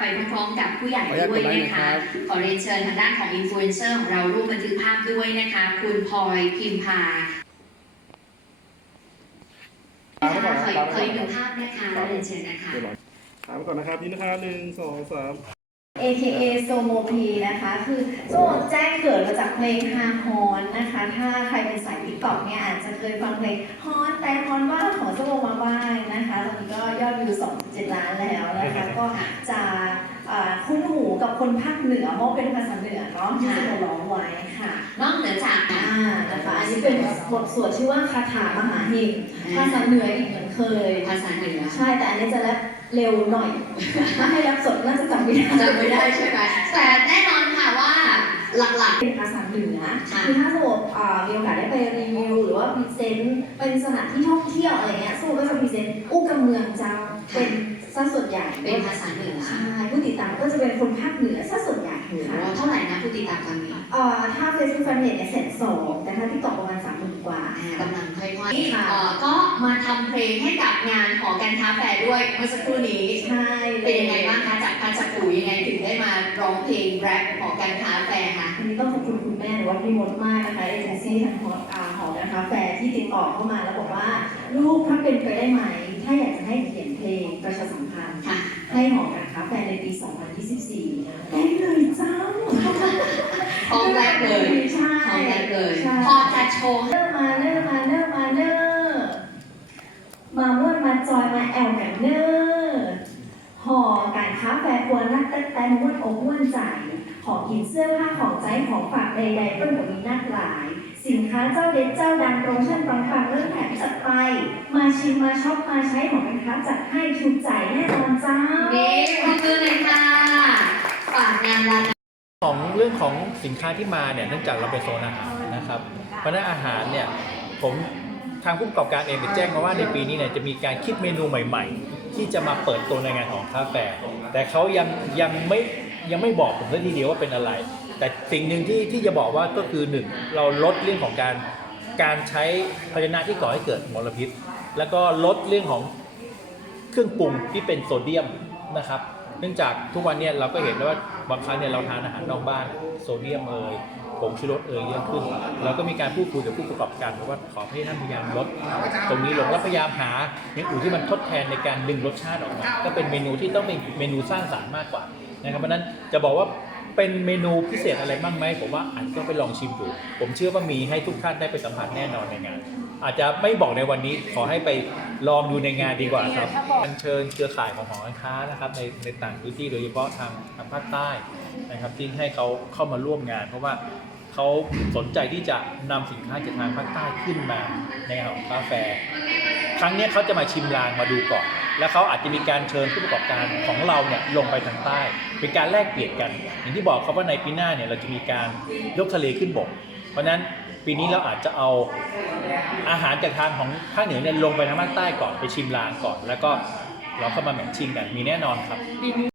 ไปพร้อมๆกับผู้ใหญ่ขออนุญาตด้วยกดไลค์นะนะครัคะบขอเรียนเชิญทางด้านของอินฟลูเอนเซอร์ของเราร่วมบันทึกภาพด้วยนะคะ คุณพลอยพิมพานะคะขอขออีกหนึ่งภาพนะคะเรียนเชิญนะคะเดี๋ยวรอถามก่อนนะครับนี่นะครับหนึ่งสองสาม AKA โซโมพีนะคะ คือโซแจ้งเกิดมาจากเพลงฮาฮอนนะคะ ถ้าใครเป็นสายติ๊กต็อกเนี่ยอาจจะเคยฟังเพลงฮอนแต่ฮอนว่าของโซโมมาบ้างนะคะตอนนี้ก็ยอดวิว 2.7 ล้านแล้วนะคะก็จะอ่าคุ้นหูกับคนภาคเหนือเพราะเป็นภาษาเหนือเนาะที่โซโมร้องไว้ค่ะ นอกเหนือจากอ่านะคะอันนี้เป็นบทสวดชื่อว่าคาถามหาเฮงภาษาเหนืออีกเหมือนเคยภาษาเหนือใช่แต่อันนี้จะแรปเร็วหน่อยถ้าให้แรปสดน่าจะจำไม่ได้จำไม่ได้ใช่ไหมแต่แน่นอนค่ะว่าหลักเป็นภาษาเหนือค่ะคือถ้าสมมติอ่ามีโอกาสได้ไปรีวิวหรือว่าพรีเซนต์เป็นสถานที่ท่องเที่ยวอะไรเงี้ยสู้ก็จะพรีเซนต์อู้กำเมืองเจ้าเป็น ซะส่วนใหญ่ๆเป็นภาษาเหนือใช่ผู้ติดตามก็จะเป็นคนภาคเหนือซะส่วนใหญ่โอ้โหค่ะเท่าไหร่นะผู้ติดตามตอนนี้อ่าถ้า Facebook Fanpage เนี่ยแสนสองแต่ถ้าที่ตอกประมาณสามหมื่นกว่า อ่ากำลังค่อยๆค่ะ เอ่อก็มาทำเพลงให้กับงานหอการค้าแฟร์ด้วยเมื่อสักครู่นี้ ใช่ลเป็นยังไงบ้างคะจากพัชกูยังไงถึงได้มาร้องเพลงแรปหอการค้าแฟร์คะ อันนี้ต้องขอบคุณคุณแม่หรือว่าพี่มดมากนะคะเอเจนซี่ทางหออาหอนะคะแฟร์ที่ติดต่อเข้ามาแล้วบอกว่าลูกถ้าเป็นไปได้ไหม ถ้าอยากจะให้เขียนเพลงประชาสัมพันธ์ค่ะให้หอการค้าแฟร์ในปี 2024ได้เลยเจ้าพร้อมแรกเลยใช่พร้อมแรกเลยใช่พอจะโชว์เนอร์มาเนอร์มาเนอร์มาเนอร์มาม่วนมาจอยมาแอลกันเนอร์หอการค้าแฟร์ควรนักแต่แต่ม้วนอกม้วนใจของกินเสื้อผ้าของใจของฝากใดๆก็หมดมีนักหลายสิน ค้าเจ้าเด็ดเจ้าดังโปรโมชั่นปังๆเรื่องแถมจัดไป มาชิมมาช็อปมาใช้ของการค้าจัดให้ถูกใจแน่นอนจ้า เย้ขอบคุณเลยค่ะฝากงานร้าน ของเรื่องของสินค้าที่มาเนี่ยเนื่องจากเราเป็นโซนอาหารนะครับ เพราะฉะนั้นอาหารเนี่ยผมทางผู้ประกอบการเองได้แจ้งมาว่าในปีนี้เนี่ยจะมีการคิดเมนูใหม่ ๆ ที่จะมาเปิดตัวในงานของคาแฟแต่เขายังยังไม่ ยังไม่บอกผมสักทีเดียวว่าเป็นอะไร แต่สิ่งหนึ่งที่ที่จะบอกว่าก็คือหนึ่งเราลดเรื่องของการการใช้ภาชนะที่ก่อให้เกิดมลพิษ แล้วก็ลดเรื่องของเครื่องปรุงที่เป็นโซเดียมนะครับ เนื่องจากทุกวันเนี่ยเราก็เห็นแล้วว่าบางครั้งเนี่ยเราทานอาหารนอกบ้านโซเดียมเอ่ยผงชูรสเอ่ยเยอะขึ้น เราก็มีการพูดคุยกับผู้ประกอบการเพราะว่าขอให้ท่านพยายามลดตรงนี้ลงแล้วพยายามหาอย่างอื่นที่มันทดแทนในการดึงรสชาติออกมา ก็เป็นเมนูที่ต้องเป็นเมนูสร้างสรรค์มากกว่า นะครับเพราะฉะนั้นจะบอกว่าเป็นเมนูพิเศษอะไรบ้างไหมผมว่าอาจจะต้องไปลองชิมดูผมเชื่อว่ามีให้ทุกท่านได้ไปสัมผัสแน่นอนในงาน อาจจะไม่บอกในวันนี้ขอให้ไปลองดูในงานดีกว่าครับอัญเชิญเครือข่ายของหอการค้านะครับในในต่างพื้นที่โดยเฉพาะทางทางภาคใต้นะครับที่ให้เขาเข้ามาร่วมงาน เพราะว่าเขาสนใจที่จะนำสินค้าจากทางภาคใต้ขึ้นมาในงานของค้าแฟร์ครั้งเนี้ยเขาจะมาชิมลางมาดูก่อน แล้วเขาอาจจะมีการเชิญผู้ประกอบการของเราเนี่ยลงไปทางใต้ เป็นการแลกเปลี่ยนกัน อย่างที่บอกครับว่าในปีหน้าเนี่ยเราจะมีการยกทะเลขึ้นบก เพราะนั้นปีนี้เราอาจจะเอาอาหารจากทางของภาคเหนือเนี่ยลงไปทางภาคใต้ก่อนไปชิมลางก่อน แล้วก็เราเข้ามาแมทชิ่งกันมีแน่นอนครับ